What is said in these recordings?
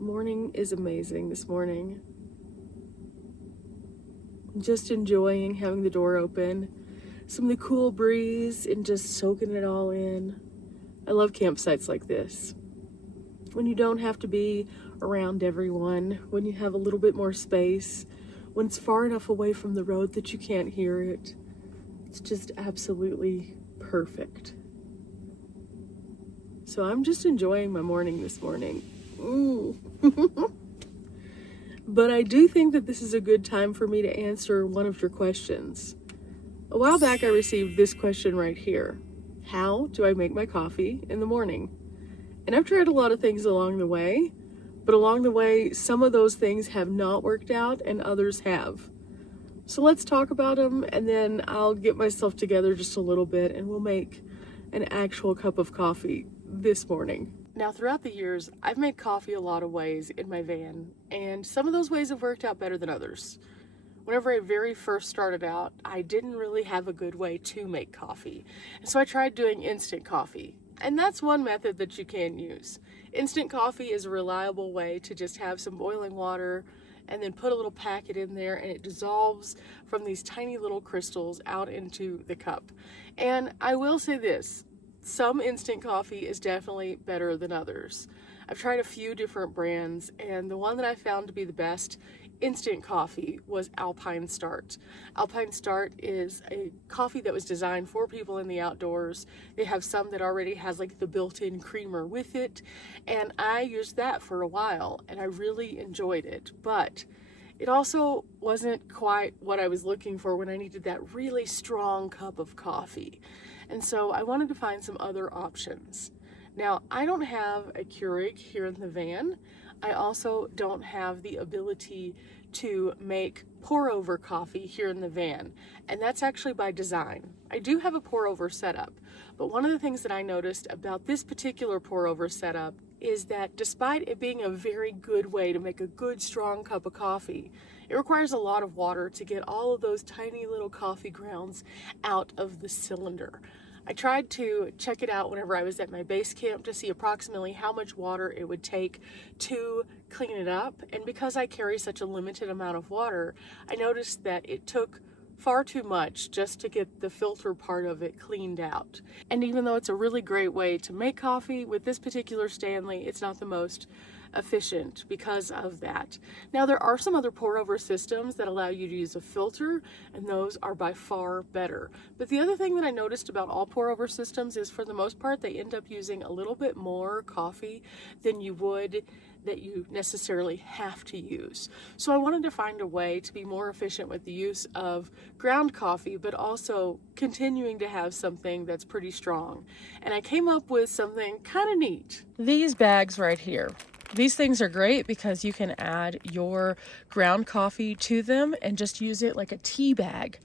Morning is amazing this morning. Just enjoying having the door open, some of the cool breeze, and just soaking it all in. I love campsites like this. When you don't have to be around everyone, when you have a little bit more space, when it's far enough away from the road that you can't hear it. It's just absolutely perfect. So I'm just enjoying my morning this morning. Ooh. But I do think that this is a good time for me to answer one of your questions. A while back I received this question right here. How do I make my coffee in the morning? And I've tried a lot of things along the way, but along the way some of those things have not worked out and others have. So let's talk about them, and then I'll get myself together just a little bit and we'll make an actual cup of coffee this morning. Now, throughout the years, I've made coffee a lot of ways in my van, and some of those ways have worked out better than others. Whenever I very first started out, I didn't really have a good way to make coffee. And so I tried doing instant coffee. And that's one method that you can use. Instant coffee is a reliable way to just have some boiling water and then put a little packet in there, and it dissolves from these tiny little crystals out into the cup. And I will say this, some instant coffee is definitely better than others. I've tried a few different brands, and the one that I found to be the best instant coffee was Alpine Start. Alpine Start is a coffee that was designed for people in the outdoors. They have some that already has like the built-in creamer with it, and I used that for a while and I really enjoyed it, but it also wasn't quite what I was looking for when I needed that really strong cup of coffee. And so I wanted to find some other options. Now, I don't have a Keurig here in the van. I also don't have the ability to make pour over coffee here in the van, and that's actually by design. I do have a pour over setup, but one of the things that I noticed about this particular pour over setup is that despite it being a very good way to make a good strong cup of coffee, it requires a lot of water to get all of those tiny little coffee grounds out of the cylinder. I tried to check it out whenever I was at my base camp to see approximately how much water it would take to clean it up, and because I carry such a limited amount of water, I noticed that it took far too much just to get the filter part of it cleaned out. And even though it's a really great way to make coffee, with this particular Stanley, it's not the most efficient because of that. Now, there are some other pour over systems that allow you to use a filter, and those are by far better. But the other thing that I noticed about all pour over systems is, for the most part, they end up using a little bit more coffee than you would that you necessarily have to use. So I wanted to find a way to be more efficient with the use of ground coffee, but also continuing to have something that's pretty strong. And I came up with something kind of neat. These bags right here. These things are great because you can add your ground coffee to them and just use it like a tea bag,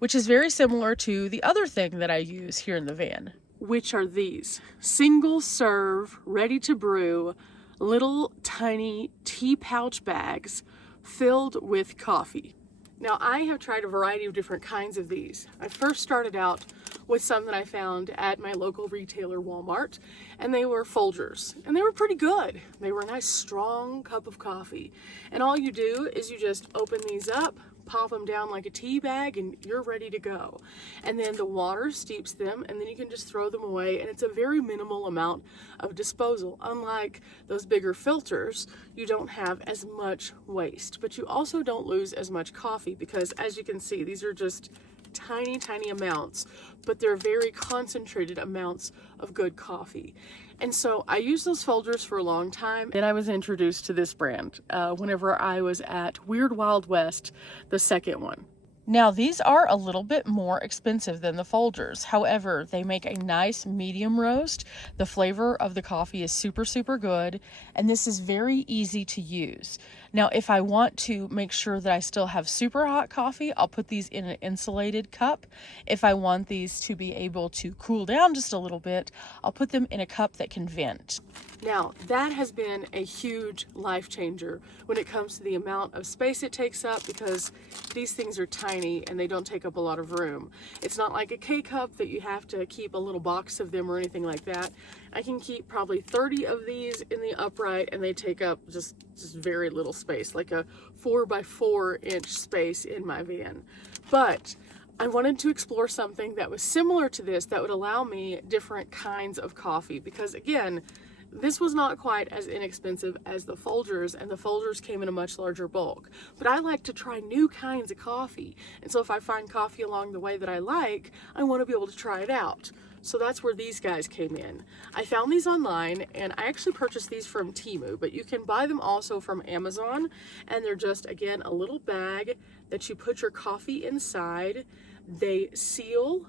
which is very similar to the other thing that I use here in the van, which are these single serve, ready to brew, little tiny tea pouch bags filled with coffee. Now, I have tried a variety of different kinds of these. I first started out with some that I found at my local retailer, Walmart, and they were Folgers, and they were pretty good. They were a nice strong cup of coffee. And all you do is you just open these up, pop them down like a tea bag, and you're ready to go. And then the water steeps them, and then you can just throw them away, and it's a very minimal amount of disposal. Unlike those bigger filters, you don't have as much waste, but you also don't lose as much coffee because, as you can see, these are just tiny amounts, but they're very concentrated amounts of good coffee. And so I used those Folgers for a long time. Then I was introduced to this brand whenever I was at Weird Wild West, the second one. Now, these are a little bit more expensive than the Folgers. However, they make a nice medium roast. The flavor of the coffee is super good, and this is very easy to use. Now, if I want to make sure that I still have super hot coffee, I'll put these in an insulated cup. If I want these to be able to cool down just a little bit, I'll put them in a cup that can vent. Now, that has been a huge life changer when it comes to the amount of space it takes up, because these things are tiny. tiny and they don't take up a lot of room. It's not like a K-cup that you have to keep a little box of them or anything like that. I can keep probably 30 of these in the upright and they take up just very little space, like a 4x4 inch space in my van. But I wanted to explore something that was similar to this that would allow me different kinds of coffee, because again, this was not quite as inexpensive as the Folgers, and the Folgers came in a much larger bulk. But I like to try new kinds of coffee, and so if I find coffee along the way that I like, I want to be able to try it out. So that's where these guys came in. I found these online, and I actually purchased these from Temu, but you can buy them also from Amazon, and they're just, again, a little bag that you put your coffee inside. They seal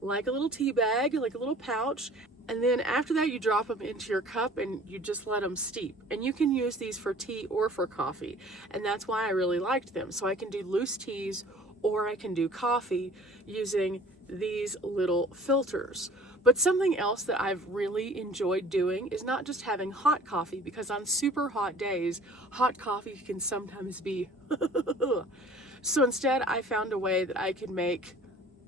like a little tea bag, like a little pouch. And then after that, you drop them into your cup and you just let them steep. And you can use these for tea or for coffee. And that's why I really liked them. So I can do loose teas or I can do coffee using these little filters. But something else that I've really enjoyed doing is not just having hot coffee, because on super hot days, hot coffee can sometimes be So instead, I found a way that I could make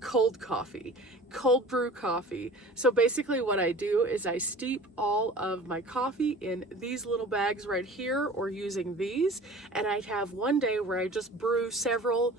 cold coffee, cold brew coffee. So basically what I do is I steep all of my coffee in these little bags right here, or using these, and I'd have one day where I just brew several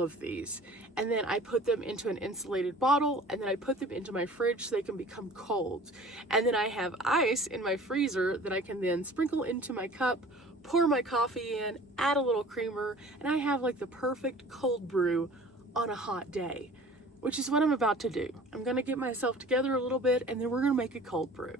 of these, and then I put them into an insulated bottle, and then I put them into my fridge so they can become cold. And then I have ice in my freezer that I can then sprinkle into my cup, pour my coffee in, add a little creamer, and I have like the perfect cold brew on a hot day, which is what I'm about to do. I'm gonna get myself together a little bit and then we're gonna make a cold brew.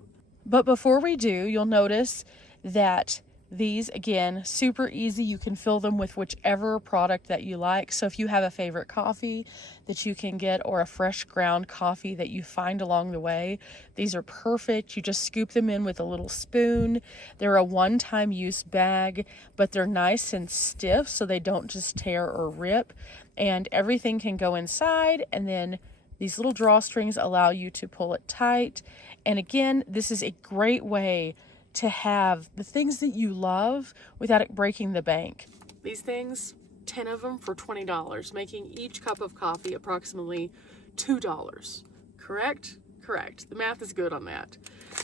But before we do, you'll notice that these, again, super easy. You can fill them with whichever product that you like. So if you have a favorite coffee that you can get, or a fresh ground coffee that you find along the way, these are perfect. You just scoop them in with a little spoon. They're a one-time use bag, but they're nice and stiff so they don't just tear or rip. And everything can go inside, and then these little drawstrings allow you to pull it tight. And again, this is a great way to have the things that you love without it breaking the bank. These things, 10 of them for $20, making each cup of coffee approximately $2. Correct? Correct. The math is good on that.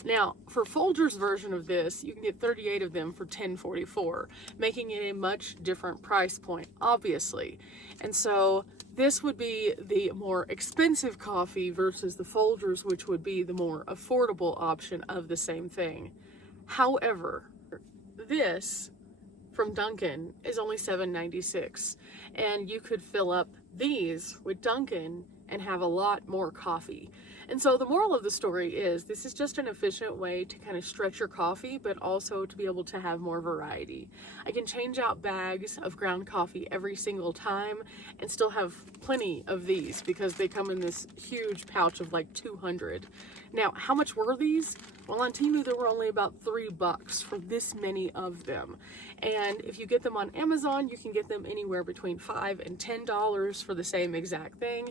Now, for Folgers' version of this, you can get 38 of them for $10.44, making it a much different price point, obviously. And so this would be the more expensive coffee versus the Folgers, which would be the more affordable option of the same thing. However, this from Dunkin' is only $7.96, and you could fill up these with Dunkin' and have a lot more coffee. And so the moral of the story is this is just an efficient way to kind of stretch your coffee, but also to be able to have more variety. I can change out bags of ground coffee every single time and still have plenty of these because they come in this huge pouch of like 200. Now, how much were these? Well, on Temu, there were only about $3 for this many of them. And if you get them on Amazon, you can get them anywhere between $5 and $10 for the same exact thing.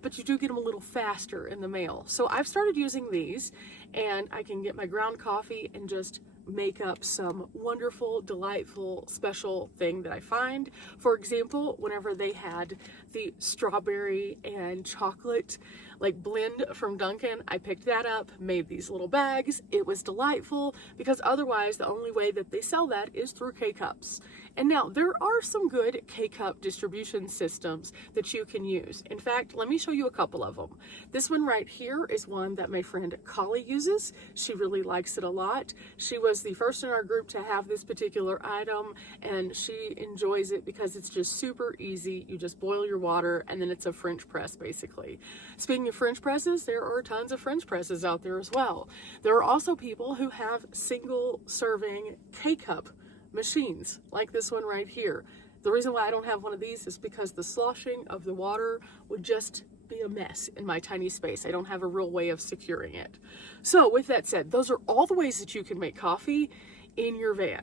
But you do get them a little faster in the mail. So I've started using these, and I can get my ground coffee and just make up some wonderful, delightful, special thing that I find. For example, whenever they had the strawberry and chocolate like blend from Dunkin', I picked that up, made these little bags. It was delightful because otherwise the only way that they sell that is through K-Cups. And now there are some good K-Cup distribution systems that you can use. In fact, let me show you a couple of them. This one right here is one that my friend Collie uses. She really likes it a lot. She was the first in our group to have this particular item, and she enjoys it because it's just super easy. You just boil your water and then it's a French press basically. Speaking of French presses, there are tons of French presses out there as well. There are also people who have single serving K-Cup machines like this one right here. The reason why I don't have one of these is because the sloshing of the water would just be a mess in my tiny space. I don't have a real way of securing it. So with that said, those are all the ways that you can make coffee in your van.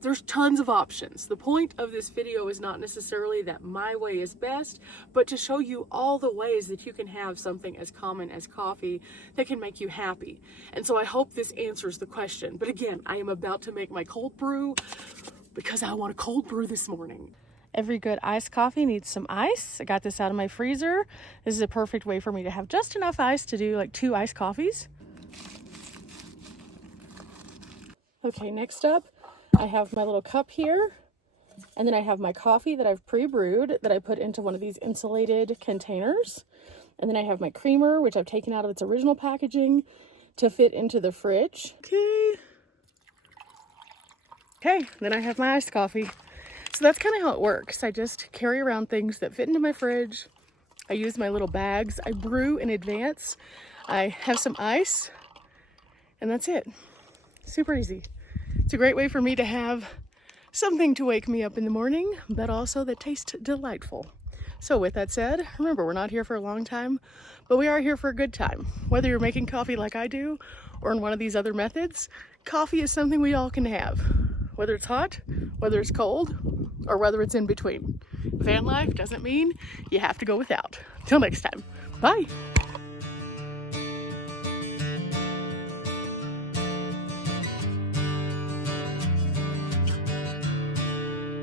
There's tons of options. The point of this video is not necessarily that my way is best, but to show you all the ways that you can have something as common as coffee that can make you happy. And so I hope this answers the question. But again, I am about to make my cold brew because I want a cold brew this morning. Every good iced coffee needs some ice. I got this out of my freezer. This is a perfect way for me to have just enough ice to do like 2 iced coffees. Okay, next up, I have my little cup here. And then I have my coffee that I've pre-brewed that I put into one of these insulated containers. And then I have my creamer, which I've taken out of its original packaging to fit into the fridge. Okay, then I have my iced coffee. So that's kind of how it works. I just carry around things that fit into my fridge. I use my little bags. I brew in advance. I have some ice, and that's it. Super easy. It's a great way for me to have something to wake me up in the morning, but also that tastes delightful. So with that said, remember, we're not here for a long time, but we are here for a good time. Whether you're making coffee like I do, or in one of these other methods, coffee is something we all can have. Whether it's hot, whether it's cold, or whether it's in between. Van life doesn't mean you have to go without. Till next time, bye.